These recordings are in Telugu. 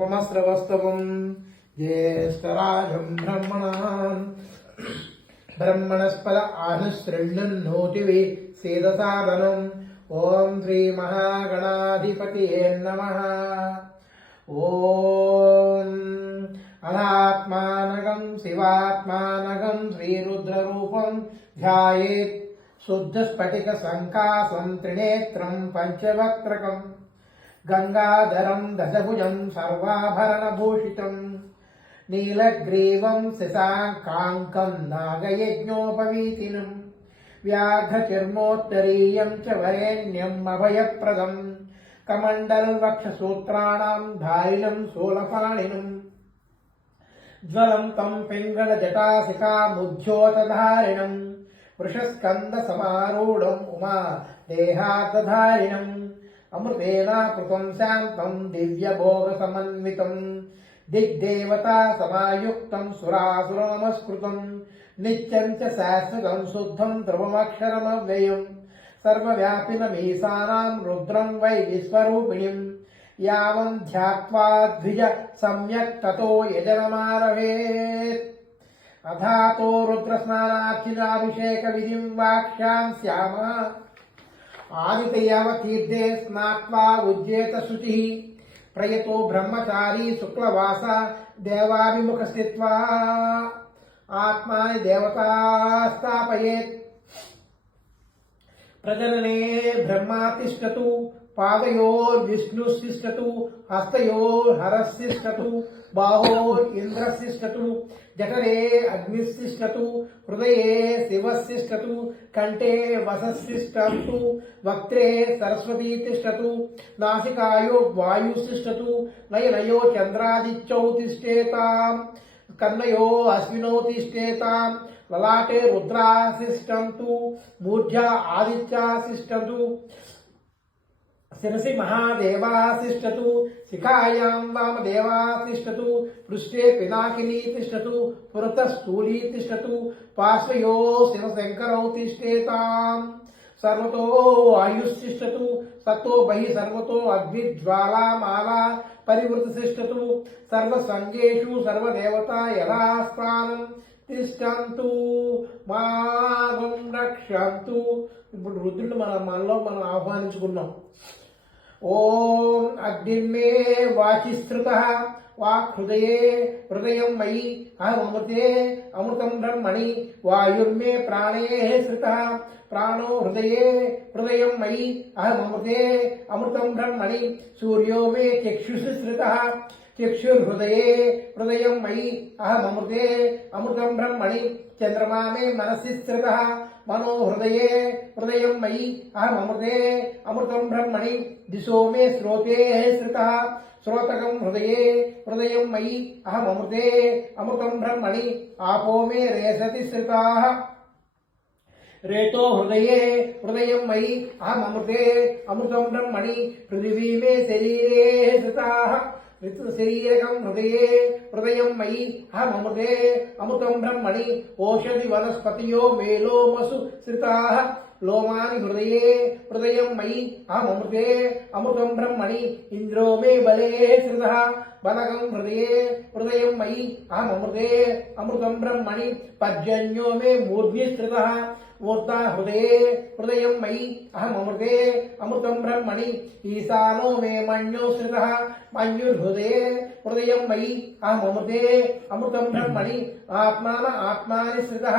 श्रवस्तवं ज्येष्ठराजं ब्रह्मणस्पद आनुशृण्वन्नोतिवे सेदसादनम्। ओं श्री महागणाधिपतये नमः। ओं अनात्मानगं शिवात्मानगं श्रीरुद्ररूपं ध्यायेत् शुद्धस्फटिकसङ्कासं त्रिनेत्रं पञ्चवक्त्रकम् गंगाधरं दशभुजं सर्वाभरणभूषितं नीलग्रीवं शशाङ्काङ्कं नागयज्ञोपवीतिनं व्याघ्रचर्मोत्तरीयं च वरेण्यम् अभयप्रदं कमण्डलवक्षसूत्राणां धारिणं शूलपाणिनं ज्वलन्तं पिङ्गलजटासिकामुद्योतधारिणं वृषस्कन्दसमारूढम् उमा देहार्धधारिणम् अमृतेना कृतं शान्तं दिव्यभोगसमन्वितं दिग्देवता समायुक्तं सुरासुरनमस्कृतं नित्यं च शाश्वतं शुद्धं ध्रुवमक्षरमव्ययं सर्वव्यापिनमीशानां रुद्रं वै विश्वरूपिणीं यावन् ध्यात्वा द्विज सम्यक् ततो यजनमारभेत्। अधातो रुद्रस्नानार्चनाभिषेकविधिं वाक्ष्यामः। आदितयावतीर्थे स्नात्वा उज्जेत शुचिः प्रयतो ब्रह्मचारी शुक्लवास देवाभिमुख स्थित्वा आत्मानि देवता स्थापयेत्। प्रजनने ब्रह्मा तिष्ठतु पादयोर्विष्णुस्तिष्ठतु हस्तयोर्हरस्तिष्ठतु बाहोरिन्द्रस्तिष्ठतु जठरे अग्निस्तिष्ठतु हृदये शिवस्तिष्ठतु कंठे वसस्तिष्ठतु वक्त्रे सरस्वती तिष्ठतु नासिकायो वायुस्तिष्ठतु नयनयो चन्द्रादित्यौ तिष्ठेताम् कन्नयो अश्विनौ तिष्ठेताम् ललाटे रुद्रासिष्ठन्तु मूर्ध्या आदित्यासिष्ठन्तु शिरसि महादेवासिष्ठतु शिखायां वामदेवासिष्ठतु पृष्ठे पिनाकिनी तिष्ठतु पुरतः स्थूली तिष्ठतु पार्श्वयो शिवशङ्करौ तिष्ठेताम् सर्वतो वायुस्तिष्ठतु ततो बहिः सर्वतो अग्निज्वालामाला परिवृततिष्ठतु सर्वसङ्गेषु सर्वदेवता यथास्थानं తిష్టంతు మాగం రక్షంతు. ఇప్పుడు రుద్రుడు మనలో మనం ఆహ్వానించుకున్నాం. ఓం అగ్నిర్మే వాచిశ్రుతః వాక్ హృదయే హృదయం మయి అహమృతే అమృతం బ్రహ్మణి వాయుర్మే ప్రాణే శ్రుతః ప్రాణో హృదయే హృదయం మయి అహమృతే అమృతం బ్రహ్మణి సూర్యో మే చక్షుషి శ్రుతః चक्षुर्हृदये हृदयं मयि अहमृते अमृतं ब्रह्मणि चंद्रमा मे मनसि स्थितः मनो हृदये हृदयं मयि अहमृते अमृतं ब्रह्मणि दिशो मे श्रोते स्थितः श्रोतकं हृदये हृदयं मयि अहमृते अमृतं ब्रह्मणि आपो मे रेशति स्थिताः रेतो हृदये हृदयं मयि अहमृते अमृतं ब्रह्मणि पृथिवी मे शरीरे स्थिताः शरीरकं हृदये हृदयं मयि अहमृते अमृतं ब्रह्मणि ओषधि वनस्पतियो मेलोमसु श्रिताः लोमानि हृदये हृदयं मयि अहमृते अमृतं ब्रह्मणि इन्द्रो मे बले श्रितः बलगं हृदये हृदयं मयि अहमृते अमृतं ब्रह्मणि पर्जन्यो मे मूर्ध्नि श्रितः मूर्धा हृदये हृदयं मयि अहमृते अमृतं ब्रह्मणि ईशानो मे मन्यो श्रितः मन्युर्हृदये हृदयं मयि अहमृते अमृतं ब्रह्मणि आत्मान आत्मानि श्रितः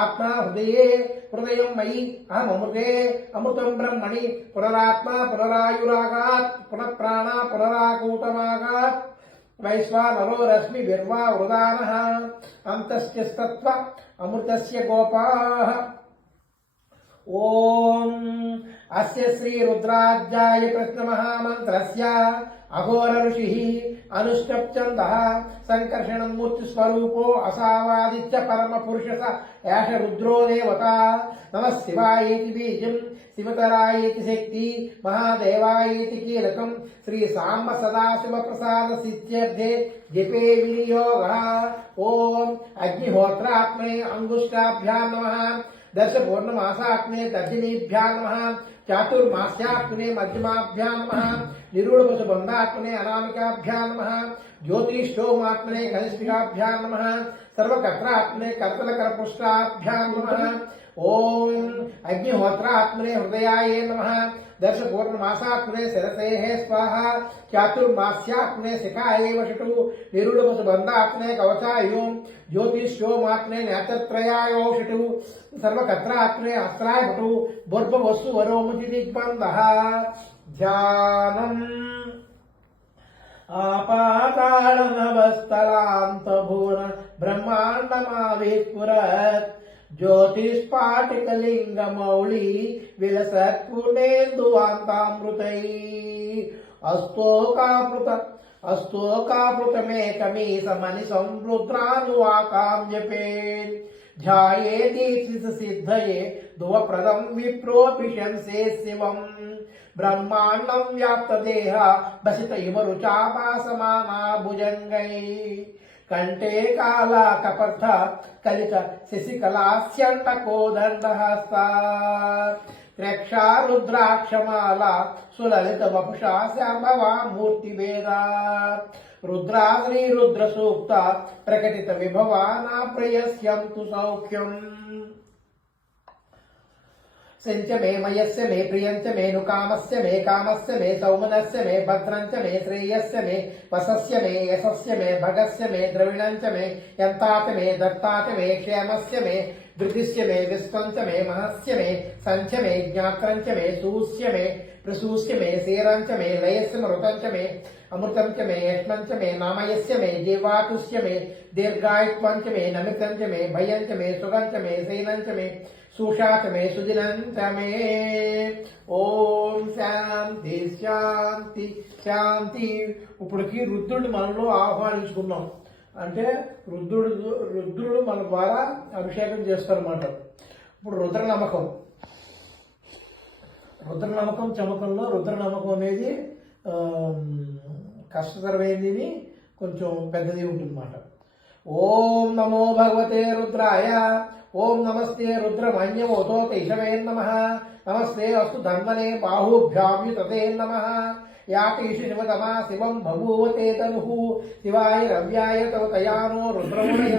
आत्मा हृदये हृदयं मयि अहमृते अमृतं ब्रह्मणि पुनरात्मा पुनरायुरागात् पुनः प्राणा पुनराकूटमागात् वैश्वानरो रश्मि विर्वा वृदानः अन्तश्चस्तत्व अमृतस्य गोपाः। ओम अस्य श्री रुद्राध्याय प्रश्नमहामन्त्रस्य अघोर ऋषिः अनुष्टप्छन्दः संकर्षणं मूर्तिस्वरूपो असावादित्य परमपुरुषः एष रुद्रो देवता। नमः शिवायेति बीजं शिवतरायेति शक्ति महादेवायेति कीलकं श्री सांब सदाशिव प्रसाद सिद्ध्यर्थे जपे विनियोगः। ओम अग्निहोत्रात्मने अंगुष्ठाभ्यां नमः दर्श पूर्णमासाग्ने तर्जनीभ्यां नमः చాతుర్మాస్యాత్మనే మధ్యమాభ్యాం నమః నిరూఢవసుబంధాత్మనే అనామికాభ్యాం నమః జ్యోతిష్ఠోమాత్మనే కనిష్ఠికాభ్యాం నమః సర్వకర్త్రాత్మనే కర్తలకరపుష్టాభ్యాం నమః ఓం అగ్నిహోత్రాత్మనే హృదయాయ నమః దర్శపూర్ణమాసాత్మనే శిరసేః స్వాహ చాతుర్మాస్యాత్మనే శిఖాయ వషటు నిరూఢవసుబంధాత్మనే కవచాయ జ్యోతిష్ఠోమాత్మనే నేత్రత్రయాయోషటు సర్వకర్త్రాత్మనే అస్త్రాయ భటు బుర్భవస్సు వరోముచి దిగ్బంధః ధ్యానం ఆపాతాళనభస్థలాంతభువన బ్రహ్మాండమావిస్ఫురత్ జ్యోతిష్పాటికలింగమౌళి విలసత్పునేందువాంతామృతై అస్తోకాపృతమేకమీ సంరుద్రానువాకాం జపేన్ ధ్యాయేదీప్సిత సిద్ధయే ధ్రువప్రదం విప్రోపిశంసే శివం బ్రహ్మాండం వ్యాప్తదేహ భసిత ఇవ రుచాపాసమానా భుజంగై కంఠే కాలా కపర్థ కలిత శశికళాస్యంటకోదండహస్త త్ర్యక్షా రుద్రాక్షమాల సులలిత వపుషా శాంభవా మూర్తిభేదా రుద్రాగ్ని రుద్ర సూక్త ప్రకటిత విభవానా ప్రియస్యంతు సౌఖ్యం సంచ మే మయస్య మే ప్రియంచ మే నుకామస్య మే కామస్య మే సౌమనస్య మే భద్రంచ మే శ్రేయస్య మే వసస్య మే యశస్య మే భగస్య మే ద్రవిణంచ మే యంతాచ మే దత్తాచ మే క్షేమస్య మే ధృతిస్య మే విశ్వంచ మే మహస్య మే సంచ మే జ్ఞాత్రంచ మే సూస్య మే ప్రసూస్య మే శీరంచ మే లయస్య మృతంచ మే అమృతంచ మే యష్మంచ మే నామయస్య మే జీవాతుస్య మే దీర్ఘాయుత్వంచ మే నమితంచ మే భయంచ మే సుగంచ మే శైనంచ మే సుషాచ మే సుదినంచ మే ఓం శాంతి శాంతి శాంతి. ఇప్పటికి రుద్రుడిని మనలో ఆహ్వానించుకున్నాం. అంటే రుద్రుడు మన ద్వారా అభిషేకం చేస్తారన్నమాట. ఇప్పుడు రుద్రనమ్మకం చమకంలో రుద్రనమ్మకం అనేది కష్టతరమైనది, కొంచెం పెద్దది ఉంటుందన్నమాట. ఓం నమో భగవతే రుద్రాయ. ఓం నమస్తే రుద్రమన్యమోతో కైశవే నమః. నమస్తే అస్తు ధన్వనే బాహుభ్యామ్యుతతే నమః. యాతీషు శివతమా శివం బభూవతే తనుః. శివాయ రవ్యాయ తవ తయానో రుద్రమునయ.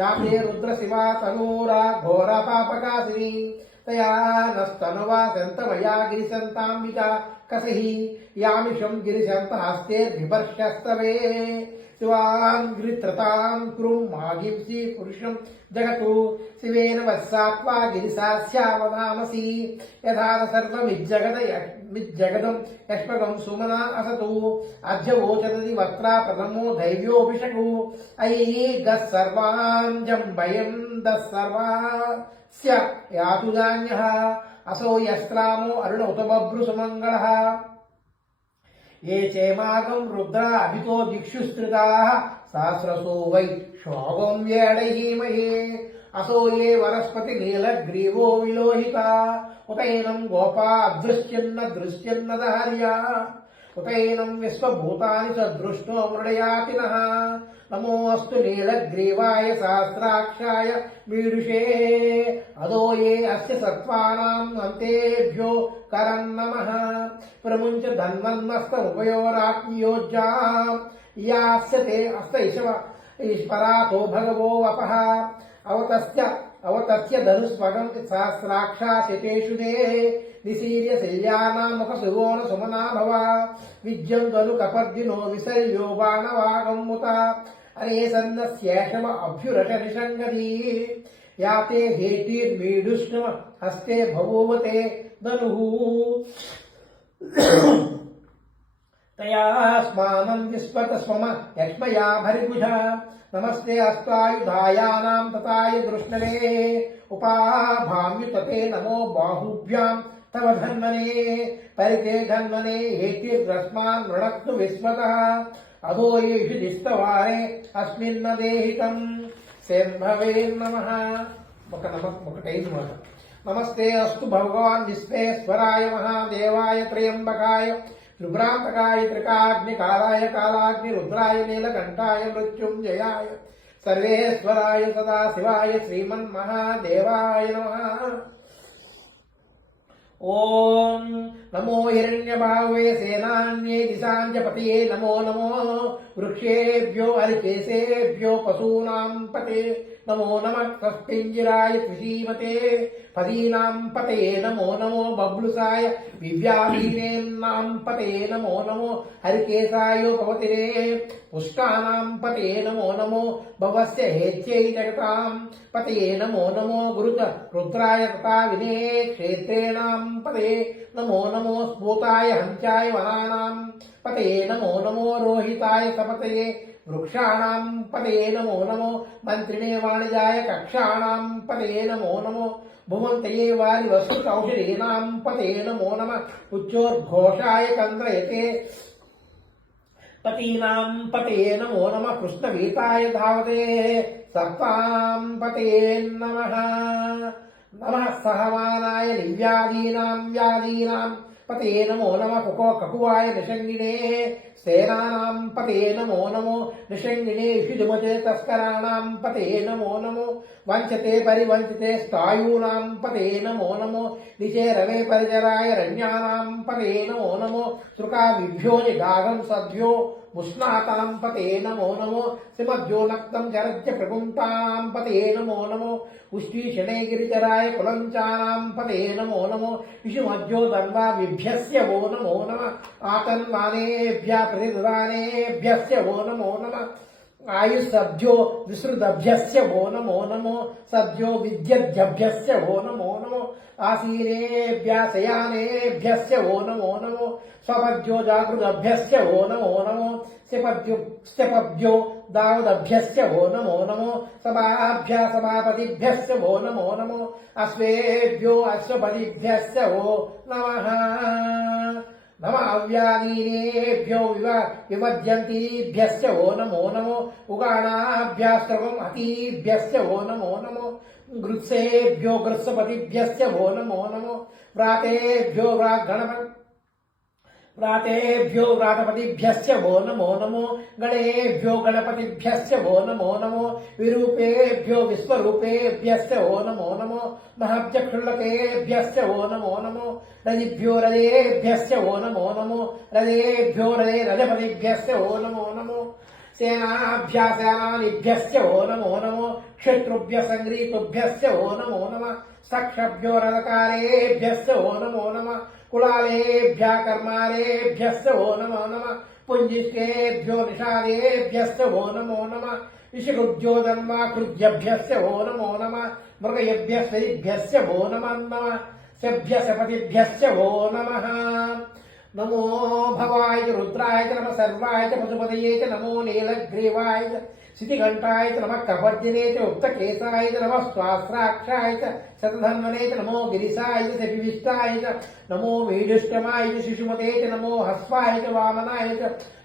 యాతే రుద్ర శివా తనూరా ఘోర పాపకాసిని. తయా నస్తనువా సంతమయా గిరిశంతాంబికా కసిః. యామిషం గిరిశంత హస్తే బిభర్షస్తవే. శివాం గిరిత్రతాం కురుం మాగింసి పురుషం జగతు. శివేన వత్సాత్వా గిరిశాస్యావనామసి. యథాన సర్వమిజ్జగదం యష్మగం సుమనా అసతు. అధ్యవోచదది వక్త్రా ప్రథమో దైవ్యోభిషకు. అయి గస్ సర్వాంజం భయం దస్సర్వాస్య యాతుదాన్యః. అసో యస్త్రామో అరుణ ఉత బభ్రు సుమంగళః. ఏ చేమాగం రుద్ర అభితో దిక్షుస్త్రితాః. సహస్రసో వై శోభం వేడహీమహే. అసో ఏ వనస్పతి నీలగ్రీవో విలోహిత. ఉతైనం గోపా అదృశ్యన్న దృశ్యన్నదహర్యా. ఉతైనం విశ్వభూతాని సదృష్టో మృడయాతినః. నమోऽस्तु నీలగ్రీవాయ సహస్రాక్షాయ మీడుషే. అదో ఏ అస్య సత్వానాం అంతేభ్యో కరం నమః. ప్రముంచ ధన్వన్మస్తముపయోరాత్మయోజ్యాం. యాస్యతే అస్త ఈశ్వరాతో భగవో వపః. అవతస్య ధనుస్వగం సహస్రాక్షా శతేషు దే. నిశీర్య శల్యానాం ముఖ సుగోణ సుమనా భవ. విద్యం ధను కపర్దినో విశల్యో బాణవాగమ్ముత. అనేసన్నశేషమ అభ్యురట నిషంగరీ. యాతే హేటీర్మీడుష్ణమ హస్తే భవోవతే ధనుః. తయా స్మానం విస్పత స్వమ యక్ష్మయా భరిభుజ. నమస్తే అస్తాయుధాయానాం తతాయ దృష్ణవే. ఉపాభామ్యుతతే నమో బాహుభ్యాం తవ ధన్వనే. పరితే ధన్వనే హేతిర్రస్మాన్ మృణక్తు విస్మతః. అదో ఏషు దిస్తవారే అస్మిన్నదేహితం. శంభవే నమః. ఒకటైదు మాట. నమస్తే అస్తు భగవాన్ విశ్వేశ్వరాయ మహాదేవాయ త్రయంబకాయ త్రిభ్రాంతకాయ త్రికాగ్నికాలాయ కాలాగ్ని రుద్రాయ నీలకంఠాయ మృత్యుంజయాయ సర్వేశ్వరాయ సదాశివాయ శ్రీమన్మహాదేవాయ నమః. ఓం నమో హిరణ్యబాహవే సేనాన్యే దిశాంజపతయే నమో నమో వృక్షేభ్యో హరికేశేభ్యో పశూనాం పతే నమో నమః స్వస్తింజిరాయ త్రిశీమతే పదీనాం పతయే నమో నమో బబ్లుసాయ వివ్యాధీనేన్నాం పతయే నమో నమో హరికేశాయోపవతిరే పుష్టానాం పతయే నమో నమో భవస్య హేత్యై జగతాం పతయే నమో నమో గురుత రుద్రాయ తథా వినే క్షేత్రేణాం పతయే నమో నమో స్ఫూతాయ హంచాయ వనానాం పతయే నమో నమో రోహితాయ సపతయే వృక్షాణాం పతయే నమో నమో మంత్రిణే వాణిజాయ కక్షాణాం పతయే నమో నమో భువంతయే వాలి వస్తు ఔషధీనాం పతయే నమో నమః ఉచ్చోర్ఘోషాయ కంద్రయతే పతీనాం పతయే నమో నమః కృష్ణవీతాయ ధావతే సప్తాం పతయే నమః నమః సహమానాయ నివ్యాధీనాం వ్యాధీనాం పతయే నమో నమః కకువాయ నిషంగిణే సేనానాం పతయే నమో నమో నిషంగిణే ఇషుజుమతే తస్కరాణాం పతయే నమో నమో వంచతే పరివంచతే స్థాయూనాం పతయే నమో నమో నిచేరవే పరిచరాయ రణ్యానాం పతయే నమో నమో శృకావిభ్యో నిగాగం సద్భ్యో ముష్ణాతాం పతయే నమో నమో సింహభ్యో నక్తం చరజ్య ప్రగుంతాం పతయే నమో నమో ఉష్ణీషణే గిరిచరాయ కులంచానాం పతయే నమో నమో ఇషుమధ్యో ధన్వా విభ్యస్య వో నమో నమః ఆతన్వానేభ్య प्रतिदानेभ्यस्य वो नमो नमः आयुसभ्यो विसृतभ्यस्य वो नमो नमो सभ्यो विद्यद्भ्यस्य वो नमो नमो आसीनेभ्यशयानेभ्यस्य वो नमो नमो स्वपद्यो जागृतभ्यस्य वो नमो नमो स्यपभ्यो दावदभ्यस्य वो नमो नमो सभाभ्यसभापतिभ्यस्य वो नमो नमो अश्वेभ्यो अश्वपतिभ्यस्य वो नमः नम अव्यादीनेभ्यो विमज्यन्तीभ्यस्य वो नमो नमो उगाणाभ्यास्त्रवम् अतीभ्यस्य वो नमो नमो गृत्सेभ्यो गृत्सपतिभ्यस्य वो नमो नमो व्रातेभ्यो व्रातेभ्यो व्रातपतिभ्यस्य वो नमो नमो गणेभ्यो गणपतिभ्यस्य वो नमो नमो विरूपेभ्यो विश्वरूपेभ्यस्य वो नमो नमो महभ्यक्षुल्लकेभ्यस्य वो नमो नमो रजिभ्यो रजेभ्यस्य वो नमो नमो रजेभ्यो रजपतिभ्यस्य वो नमो नमो सेनाभ्यासेनानिभ्यस्य वो नमो नमो क्षत्रुभ्य संग्रीतुभ्यस्य वो नमो नमः सक्षभ्यो रथकारेभ्यस्य वो नमो नमः कुलालेभ्यः कर्मालेभ्यस्य वो नमो नमः पुञ्जिष्केभ्यो निषादेभ्यस्य वो नमो नमः विषुभ्यो धन्वाकृभ्यभ्यस्य वो नमो नमः मृगयभ्यश्वरिभ्यस्य वो नमः नमः सभ्यसपतिभ्यस्य वो नमः नमो भवाय रुद्राय च नमः सर्वाय च पशुपतये च नमो नीलग्रीवाय च शितिघण्टाय च नमः कपर्दिने च उक्तकेशाय च नमः स्वास्राक्षाय च शतधन्वने च नमो गिरिशाय च शपिविष्टाय च नमो मीडुष्टमाय च शिशुमते च नमो हस्वाय च वामनाय च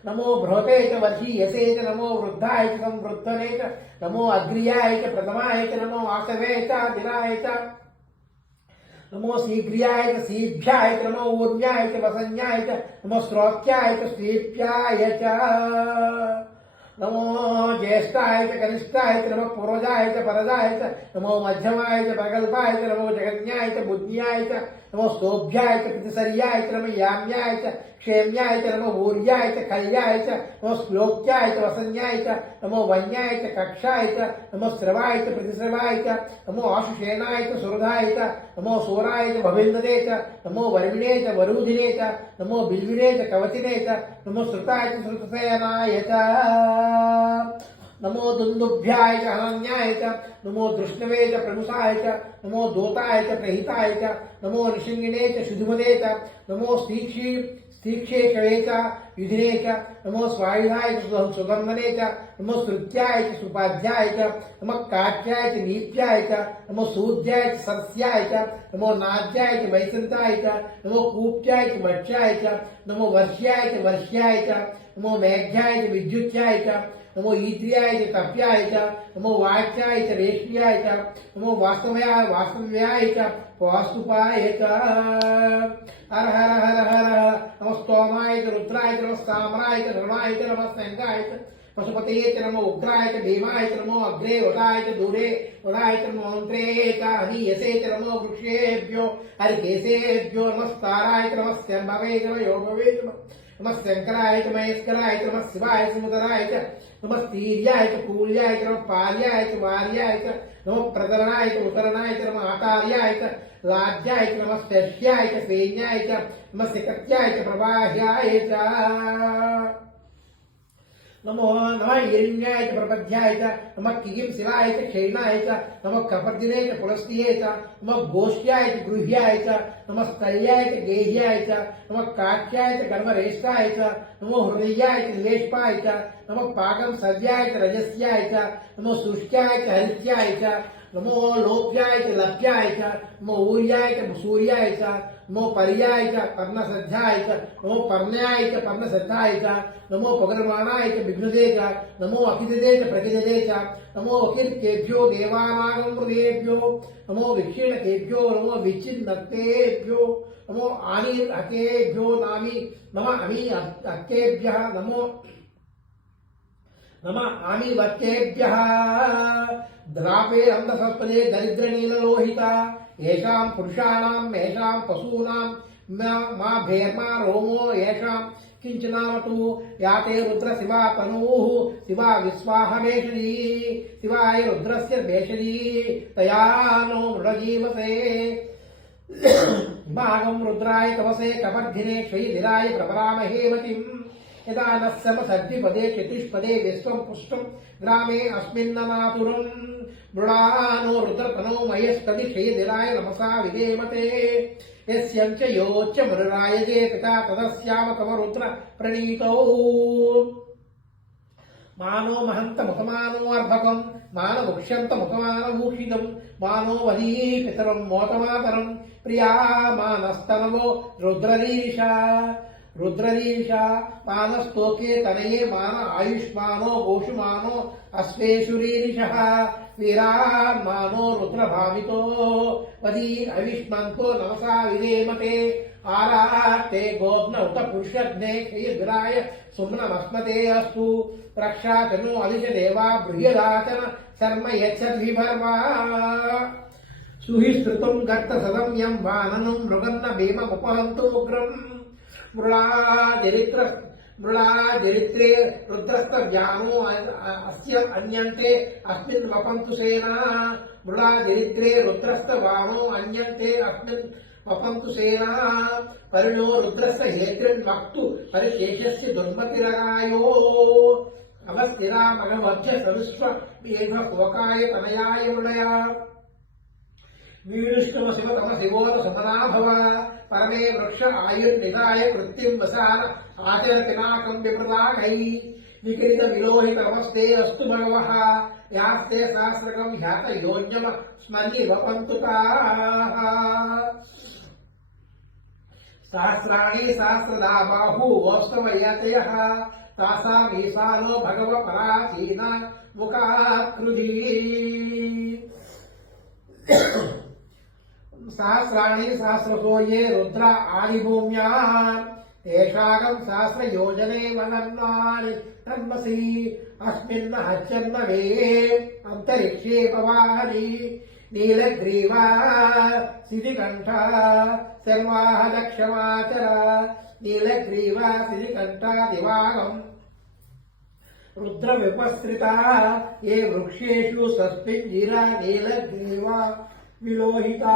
नमो बृहते च वर्षीयसे च नमो वृद्धाय च संवृद्धने च नमो अग्र्याय च प्रथमाय च नमो वासवे च दिनाय च नमो शीघ्र्याय च सीभ्याय च नमो ऊर्म्याय च वसन्याय च नमो श्रोत्याय च स्वीप्याय च नमो ज्येष्ठाय च कनिष्ठाय च नमो पूर्वजाय च परजाय च नमो मध्यमाय च प्रगल्भाय च नमो जगन्याय च बुद्ध्याय च नमो स्तोभ्याय च प्रतिसर्याय च नमो याम्याय च क्षेम्याय च नमो ऊर्याय च कल्याय च नमो श्लोक्याय च वसन्याय च नमो वन्याय च कक्षाय च नमो श्रवाय च प्रतिश्रवाय च नमो आशुषेनाय च सुरधाय च नमो सूराय च भविन्दते च नमो वर्मिणे च वरूधिने च नमो बिल्विने च कवचिने च नमो श्रुताय च श्रुतसेनाय च नमो दुन्दुभ्याय च अनन्याय च नमो दृष्णवे च प्रमुसाय च नमो दोताय च प्रहिताय च नमो निषिङ्गिने च शुधुमते च नमो तीक्षेषवे च युधिने च नमो स्वायुधाय च सुगन्धने च नमो स्तुत्याय च सुपाध्याय च नमो काट्याय च नीप्याय च नमो सूद्याय च सत्स्याय च नमो नाद्याय च वैसन्ताय च नमो कूप्याय च वक्ष्याय च नमो वर्ष्याय च वर्ष्याय च नमो मेघ्याय च विद्युत्याय च नमो ईद्र्याय च तप्याय च नमो वाच्याय च रेष्म्याय च नमो वास्तव्याय च वास्तुपाय च हर हर हर हर नमो स्तोमाय च रुद्राय च नमः सामराय च धर्माय च नमः संगाय च पशुपतये च नमो उग्राय च भीमाय च नमो अग्रे वदाय च दूरे वदाय च नमो अन्त्रे च हनीयसे च नमो वृक्षेभ्यो हरिकेशेभ्यो नमस्काराय च नमस्यम्भवे च योगवे च नमः शंकराय च महेश्वराय च नमः शिवाय च मुदराय च नमः तीर्याय च कूल्याय च नमः पार्याय च वार्याय च नमः प्रतरणाय च उत्तरणाय च नमः आतार्याय च लाज्याय च नमः शस्याय च सैन्याय च नमः सिकत्याय च प्रवाह्याय च नमो नमः हिरण्याय च प्रपद्याय च नमः किगिंसिलाय च क्षैणाय च नमः कपर्दिने च पुलस्त्ये च नमः गोष्ठ्याय च गृह्याय च नमः स्थल्याय च गेह्याय च नमः काक्याय च गर्भरेष्ठाय च नमो हृदयाय च निवेशपाय च नमः पाकं सव्याय च रजस्याय च नमो शुष्क्याय च हरित्याय च नमो लोप्याय च लप्याय च नमो ऊर्याय च सूर्याय च नमो पर्याय च पर्णसद्धाय च नमो पर्ण्याय च पर्णसद्धाय च नमो पगर्माणाय च विघ्नुदे च नमो अकिदे च प्रकिदे च नमो अकिर्केभ्यो देवानागं हृदयेभ्यो नमो विक्षीणकेभ्यो नमो विच्छिन्नतेभ्यो नमो आनीर्हकेभ्यो नामी नमः अमी अक्केभ्यः नमो नमः आमीवत्तेभ्यः द्रापे अंधसत्पदे दरिद्रनीललोहिता येषां पुरुषाणां मेषां पशूनां मा भेर्मा रोमो येषां किंचनामतु याते रुद्र शिवा तनूः शिवा विस्वाहमेषणी शिवाय रुद्रस्य भेषणी तया नो मृडजीवसे भागं रुद्राय तवसे कपर्धिने क्षयिधिराय प्रपरामहेमतिम् यदा नः समसद्विपदे चतुष्पदे विश्वं पुष्टं ग्रामे अस्मिन्ननातुरं मृडानो रुद्रतनो मयस्तदि क्षयिधिराय नमसा विधेमते यस्यं च योच्च मृडायजे पिता तदस्याम तव रुद्र प्रणीतौ मानो महंत मुखमानो अर्भकं मानो मुक्ष्यंत मुखमानो भूषितं मानो वदी पितरं मोतमातरं प्रिया मानस्तनवो रुद्ररीषा रुद्ररीषा मानस्तोके तनये मान आयुष्मानो गोषुमानो अश्वेशुरीरिषः वीरान्मानो रुद्रभावितो वदी अविष्मन्तो नमसा विधेमते आराते गोब्न उत पुष्यग्ने क्षयिधिराय सुम्नमस्मते अस्तु रक्षा तनु अलिश देवा बृहदाचन शर्म यच्छद्विभर्मा सुहिस्तृतं गर्तसदं यं वाननं मृगन्न भीममुपहन्तोग्रम् मृळादिरित्रे रुद्रस्तव्यानो अस्य अन्यन्ते अस्मिन् वपन्तु सेना मृळादिरित्रे रुद्रस्तवानो अन्यन्ते अस्मिन् वपन्तु सेना परिणो रुद्रस्य हेत्रिन्वक्तु परिशेषस्य दुर्मतिरगायो अवस्थिरामगमध्य सविश्व मेघकोकाय तनयाय मृळया वीरुष्टम शिवतम शिवोत समना भव परमे वृक्ष आयुर्निधाय कृत्तिं वसान आचरतिनाकं विप्रदाघै विकृत विलोहित अवस्थे अस्तु भगवः यास्ते सहस्रकं ह्यात योन्यम स्मर्हि वपन्तु ताः सहस्राणि सहस्रदा बाहु वस्तवयतयः तासामीशानो भगव पराचीना मुखाकृधी सहस्राणि सहस्रसो ये रुद्र आदिभूम्याम् तेषागं सहस्रयोजने मनन्नानि तन्मसि अस्मिन् हच्चन्न वे अन्तरिक्षे पवानि नीलग्रीवा सिधिकण्ठा सर्वाहलक्षमाचर नीलग्रीवा सिधिकण्ठा दिवागम् रुद्रविपस्त्रिता ये वृक्षेषु सस्मिञ्जिरा नीलग्रीवा विलोहिता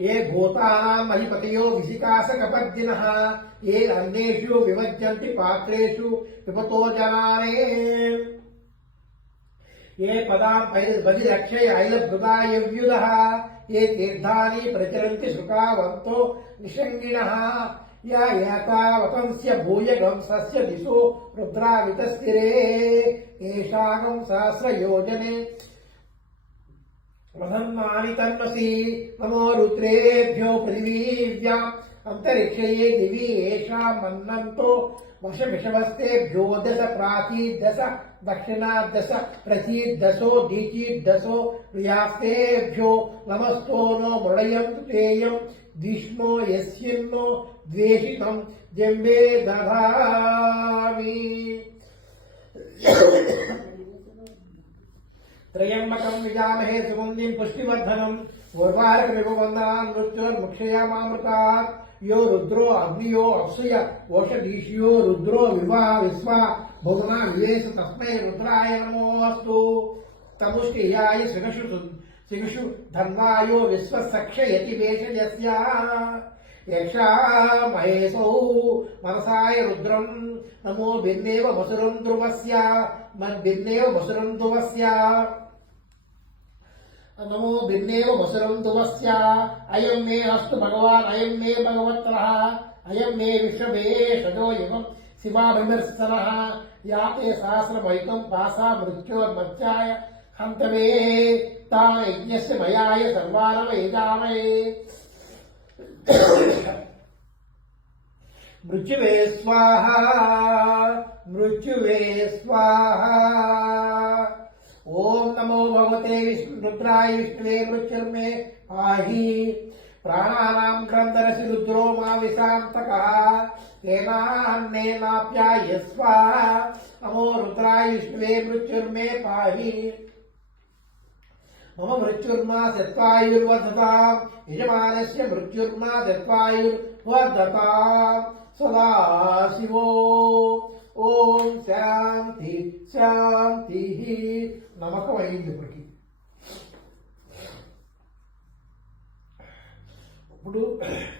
ये भूतानाम् अधिपतयो विशिकासकपर्दिनः ये अन्येषु विभज्यन्ति पात्रेषु पिबतो जनाने ये पदां बलिरक्षय ऐलभृगायव्युधः ये तीर्थानि प्रचरन्ति शुकावन्तो निषङ्गिणः या यातावतंस्य भूयगं सस्य दिशो रुद्रावितस्थिरे येषागं सहस्रयोजने वधन्मानि तन्मसि नमो रुद्रेभ्यो पृथिवीव्याम् अंतरिक्षये दिवि येषाम् अन्नन्तो वशमिषवस्तेभ्यो दश प्राचीदश दक्षिणादश प्रचीदशो दीचीदशो प्रियास्तेभ्यो नमस्तो नो मृडयन्तु तेयम् विष्णो यस्यन्नो द्वेषितम् जम्बे दधामि त्रयम्बकं यजामहे सुगन्धिं पुष्टिवर्धनम् उर्वारुकमिववन्दनान् मृत्युर्मुक्षयामामृतात् यो रुद्रो अग्नियो अप्सुय ओषधीष्यो रुद्रो विश्वा भुवना विवेश तस्मै रुद्राय नमोऽस्तु तमुष्टियाय सिगषु धन्वायो विश्वसक्षयति वेशयस्य यक्षा महेशौ मनसाय रुद्रं नमो भिन्नेव वसुरं ध्रुवस्य मद्भिन्नेव वसुरं ध्रुवस्य नमो भिन्नेव वसुरं ध्रुवस्य अयं मे अस्तु भगवान् अयं मे भगवत्तरः अयं मे विश्वभेषजो युगं शिवाभिमर्शनः याते सहस्रमयुतं पासा मृत्योर्मर्त्याय हन्तमे तान् यज्ञस्य मयाय सर्वानवयजामहे मृत्युवे स्वाहा मृत्युवे स्वाहा ओम नमो भगवते रुद्राय विष्णुवे मृत्युर्मे पाहि प्राणानां क्रन्दनसि रुद्रो मा विशान्तकः तेनान्नेनाप्याय स्वाहा नमो रुद्राय विष्णुवे मृत्युर्मे पाहि मम मृत्युर्मा सत्वायुर्वर्धताम् यजमानस्य मृत्युर्मा सत्वायुर्वर्धताम् सदा शिवो ओम శాంతి శాంతి నమ్మకం అయింది ఇప్పటికి. ఇప్పుడు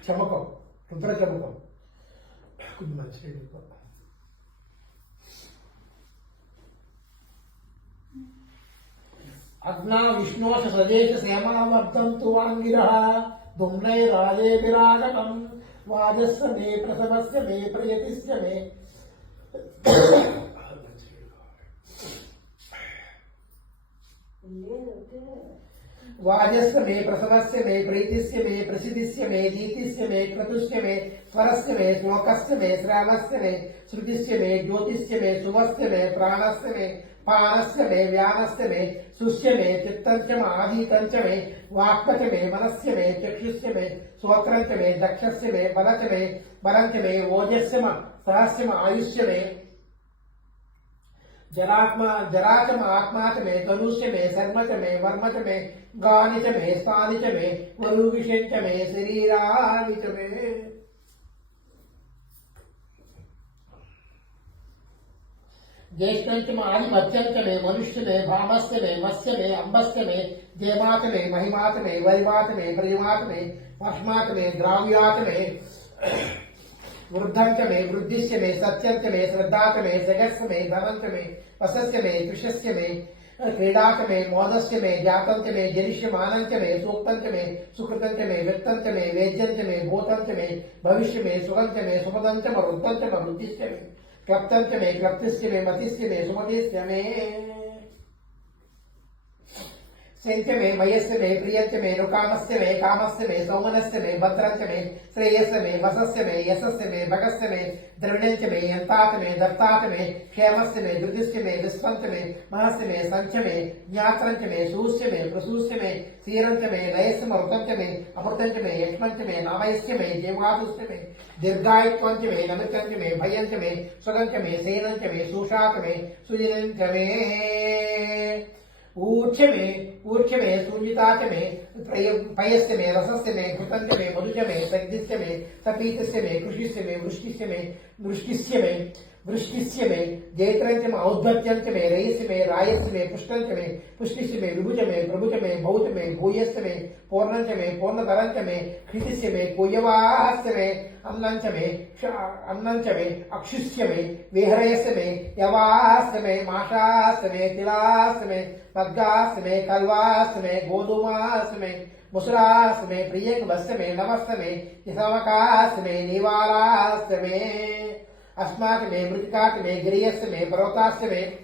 చమకం రుద్ర చమకం కొంచెం మంచిగా अग्ना विष्णोश सजेश सेमावर्धन्तु वाङ्गिरः दुम्नै राजे विरागतम् वाजस्य मे प्रसवस्य मे प्रियतिस्य मे वाजस्य मे प्रसवस्य मे प्रीतिस्य मे प्रसिद्धिस्य मे नीतिस्य मे क्रतुस्य मे स्वरस्य मे श्लोकस्य मे श्रावस्य मे श्रुतिस्य मे ज्योतिस्य मे शुभस्य मे प्राणस्य मे पानस्य मे व्यानस्य मे सुस्य मे चित्तञ्च आधीतञ्च मे वाक्पच मे मनस्य मे चक्षुस्य मे श्रोत्रञ्च मे दक्षस्य मे बलच मे बलञ्च मे ओजस्य म सहस्य म आयुष्य मे जराच म आत्मा च मे तनुष्य मे शर्म च मे वर्म च मे गानि च मे स्थानि च मे वरुविषं च मे शरीरानि च मे ज्येष्ठं च आदिमध्यं च मे मनुष्य मे भामस्य मे मत्स्य मे अम्बस्य मे देवाच मे महिमाच मे वरिवाच मे परिवाच मे पश्माच मे द्राव्याच मे वृद्धं च मे वृद्धिश्च मे सत्यं च मे श्रद्धा च मे जगस्य मे धनं च मे वसस्य मे तुषस्य मे क्रीडा च मे मोदस्य मे जातं च मे जनिष्यमानं च मे सूक्तं च मे सुकृतं च मे वित्तं च मे वेद्यं च मे भूतं च मे भविष्य मे सुखं च मे सुपदं च मरुद्धं च मरुद्धिश्च मे क्लप्तं च मे क्लप्तिश्च मे मतिश्च मे सुमतिश्च मे सेंच मे मयस्य मे प्रियंच मे नुकामस्य मे कामस्य मे सौमनस्य मे भद्रंच मे श्रेयस्य मे वसस्य मे यशस्य मे भगस्य मे द्रविणंच मे यंताच मे दत्ताच मे क्षेमस्य मे धृतिस्य मे विश्वंच मे महस्य मे संच मे ज्ञात्रंच मे सूस्य मे प्रसूस्य मे सीरंच मे लयस्य मरुतंच मे अमृतंच मे यक्ष्मंच मे नामयस्य मे जीवादुस्य मे दीर्घायुत्वंच मे नमितंच मे भयंच मे सुगंच मे सेनंच मे सुषाच मे सुजिनंच मे ऊर्ध्य में सूजिताच में पयस्य में रसस्य में घृतंच में मधुच में सग्धिस्य में सपीतस्य में कृषिस्य में वृष्टिस्य में जैत्रंच में औद्धत्यंच में रयस्य में रायस्य में पुष्टंच में पुष्टिस्य में विभुज में प्रभुज में भौत में भूयस्य में पूर्णंच में पूर्णतरंच में क्षितिस्य में कोयवास्य में अन्नंच में अक्षुष्य में विहरयस्य में यवास्य में माशास्य में तिलास्य में मद्गास्य में कल्वास्य में गोधुमास्य में मुसरास्य में प्रियंगस्य में नमस्य में इसमकास्य में निवारास्य में अस्माक में मृतिकाक में गिरियस्य में पर्वतास्य में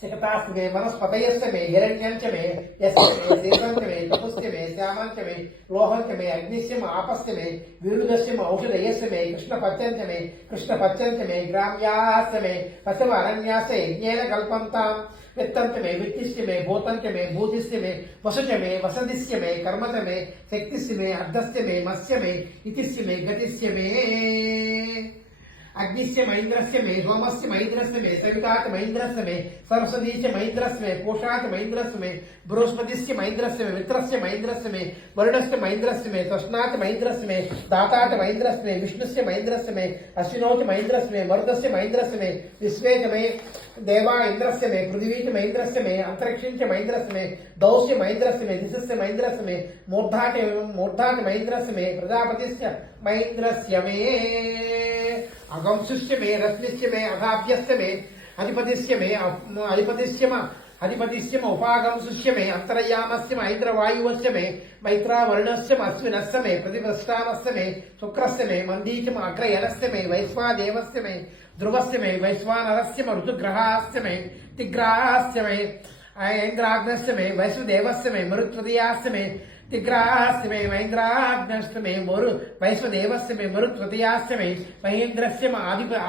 शकतास्ति मे वनस्पतयस्य मे हिरण्यञ्च मे यस्य मे शेषञ्च मे तपुस्य मे श्यामञ्च मे लोहञ्च मे अग्निस्य मे आपस्य मे विरुद्धस्य मे औषधयस्य मे कृष्णपत्यञ्च मे ग्राम्यास्य मे पशव अरण्यास्य यज्ञेन कल्पन्ताम् वित्तञ्च मे वित्तिश्च मे भूतञ्च मे भूतिश्च मे वसुच मे वसतिश्च मे कर्मच मे शक्तिश्च मे अर्धस्य मे मत्स्य मे इतिश्च मे गतिश्च मे अग्निस्य महेन्द्रस्य मे सोमस्य महेन्द्रस्य मे सविताच महेन्द्रस्य मे सरस्वतीच महेन्द्रस्य मे पूषाच महेन्द्रस्य मे बृहस्पतिस्य महेन्द्रस्य मे मित्रस्य महेन्द्रस्य मे वरुणस्य महेन्द्रस्य मे तस्नाच महेन्द्रस्य मे दाताच महेन्द्रस्य मे विष्णुस्य महेन्द्रस्य मे अश्विनोच महेन्द्रस्य मे मरुदस्य महेन्द्रस्य मे विश्वे च मे देवा इन्द्रस्य मे पृथिवी च महेन्द्रस्य मे अंतरिक्षं च महेन्द्रस्य मे दौस्य महेन्द्रस्य मे दिशस्य महेन्द्रस्य मे मूर्धाच महेन्द्रस्य मे प्रजापतिस्य महेन्द्रस्य मे अगंसुष्य मे रश्मिष्य मे अगाभ्यस्य मे अधिपतिष्य मे उपागंसुष्य मे अंतरयामस्य मे ऐन्द्रवायुवस्य मे मैत्रावर्णस्य मे अश्विनस्य मे प्रतिपृष्टामस्य मे शुक्रस्य मे मन्दीच मे अग्रयनस्य मे वैश्वादेवस्य मे ध्रुवस्य मे वैश्वानरस्य मे ऋतुग्रहास्य मे तिग्रास्य मे ऐन्द्राग्नस्य मे वैश्वदेवस्य मे मरुत्वदयास्य मे तिग्रास्य मे महेन्द्राग्नस्य मे मरु वैश्वदेवस्य मे मरुत्वदयास्य मे महेन्द्रस्य मे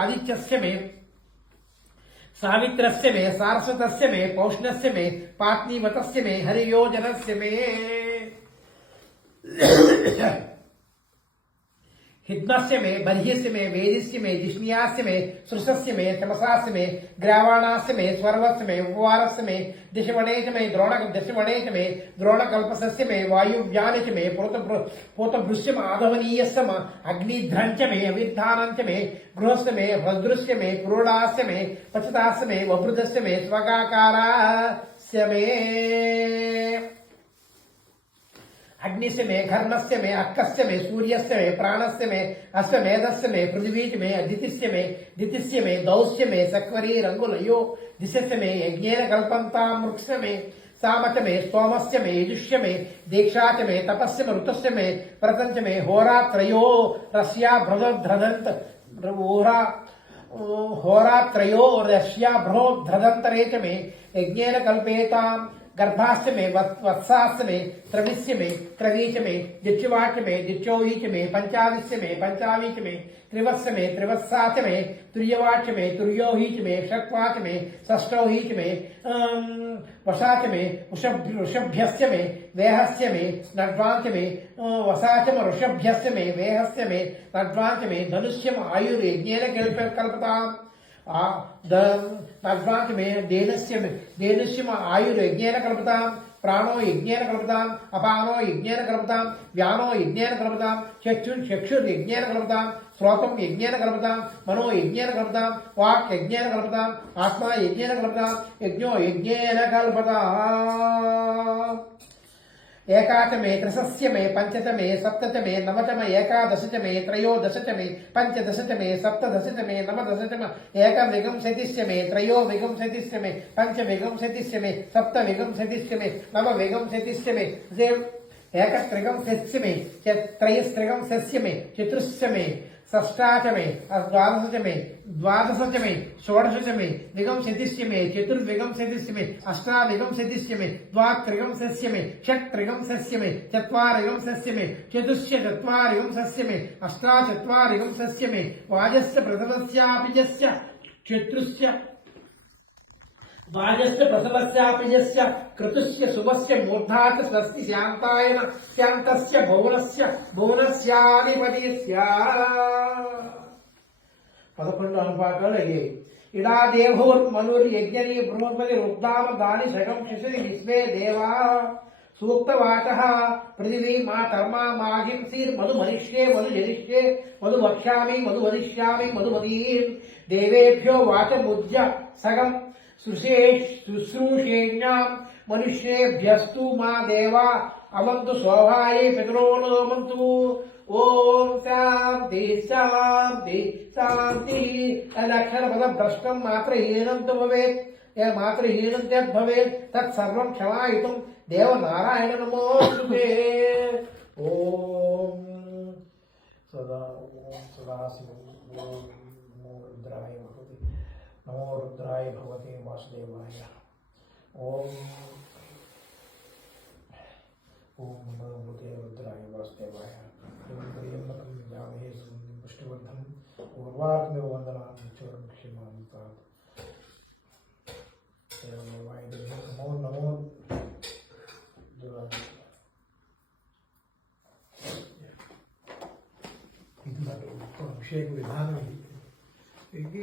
आदित्यस्य मे सावित्रस्य मे सारस्वतस्य मे पौष्णस्य मे पात्नीवतस्य मे हरियोजनस्य मे हिद्मस्य मे बर्ह्यस्य मे वेदिस्य मे जिष्ण्यास्य मे सृषस्य मे तमसास्य मे ग्रावाणास्य मे स्वर्वस्य मे उपवारस्य मे दिशवणेच मे द्रोणकल्पसस्य मे वायुव्यानच मे पोतभृश्य आधवनीयस्य मे अग्निध्रञ्च मे अविद्धानञ्च मे गृहस्य मे भद्रस्य मे पुरोडास्य मे पचतास्य मे वभृतस्य मे स्वगाकारस्य मे अग्निस्य मे घर्णस्य मे अक्कस्य मे सूर्यस्य मे प्राणस्य मे अश्वमेधस्य मे पृथ्वीच मे दितिस्य मे दौस्य मे सक्वरी रंगुलयो दिशस्य मे यज्ञेन कल्पन्तां वृक्षस्य मे सामच मे स्तोमस्य मे यजुष्य मे दीक्षाच मे तपस्य मे ऋतस्य मे व्रतञ्च मे होरात्रयो रस्या बृहद्रदन्त होरात्रयो रस्या बृहद्रदन्तरे च मे यज्ञेन कल्पेताम् गर्भास्य मे वत्सास्य मे त्रविस्य मे क्रवीच मे दिच्युवाच मे दिच्योहीच मे पंचाविस्य मे पंचावीच मे त्रिवत्स्य मे त्रिवत्साच मे तुर्यवाच मे तुर्योहीच मे षट्वाच मे षष्ठोहीच मे वशाच मे वृषभ्यस्य मे वेहस्य मे नड्वांच मे वसाच मे ऋषभ्यस्य मे वेहस्य मे नड्वांच मे धनुष्यम आयुर्यज्ञेन कल्पताम् नड्वांच मे देनस्य आयुर्यज्ञेन कल्पताम् प्राणो यज्ञेन कल्पताम् अपानो यज्ञेन कल्पताम् व्यानो यज्ञेन कल्पताम् चक्षुर्यज्ञेन कल्पताम् श्रोतं यज्ञेन कल्पताम् मनो यज्ञेन कल्पताम् वाक् यज्ञेन कल्पताम् आत्मा यज्ञेन कल्पताम् यज्ञो यज्ञेन कल्पताम् एकाच मे त्रिशस्य मे पंचच मे सप्तच मे नवच मे एकादश च मे त्रयोदश च मे पंचदश च मे सप्तदश च मे नवदश च मे एकविंशतिश्च मे त्रयोविंशतिश्च मे पंचविंशतिश्च मे सप्तविंशतिश्च मे नवविंशतिश्च मे एकत्रिंशत्स्य मे त्रयस्त्रिंशत्स्य मे चतुश्च मे षष्ठाच मे द्वादश च मे षोडश च मे विंशतिश्च मे चतुर्विंशतिश्च मे अष्टाविंशतिश्च मे द्वात्रिंशत्स्य मे षट्त्रिंशत्स्य मे चत्वारिंशत्स्य मे चतुश्चत्वारिंशत्स्य मे अष्टाचत्वारिंशत्स्य मे वाजस्य प्रथमस्यापि यस्य चतुश्च वाजस्य प्रथमस्यापि यस्य क्रतुस्य शुभस्य मूर्धाच स्वस्ति शान्तायन शान्तस्य भुवनस्याधिपतिस्य 11 అనుపాతాలు అయ్యాయి. ఇడా దేవోర్మనుర్యజ్ఞని బృహస్పతి రుద్దామ దాని షటం శిశరి విశ్వే దేవా సూక్తవాచ పృథివీ మా కర్మా మాహింసీర్ మధు మనిష్యే మధు జనిష్యే మధు వక్ష్యామి మధు వదిష్యామి మధుమతీర్ దేవేభ్యో వాచముజ్య సగం శుశ్రూషేణ్యాం మనుష్యేభ్యస్తు మా దేవా అవంతు శోభాయే పితరోనుమంతు. ఓం శాంతి శాంతి శాంతి. అక్షర పద భ్రష్టం మాత్రహీనం భవేత్ మాత్రహీనం భవేత్ తత్సర్వం క్షమాయితుం దేవనారాయణ నమోస్తుతే. ఓం సదాశివం నమో రుద్రాయ భగవతే వాసుదేవాయ. ఓం ఓం నమో భూతే రుద్రాయ వాసుదేవాయ త్ర్యంబకం యామహే సుగంధిం పుష్టివర్ధనం ఉర్వారుకమివ వందనామి చోరముఖ్యమామి పాదం దేవాయ నమో నమో ఇది మరి అభిషేక విధానం ఇది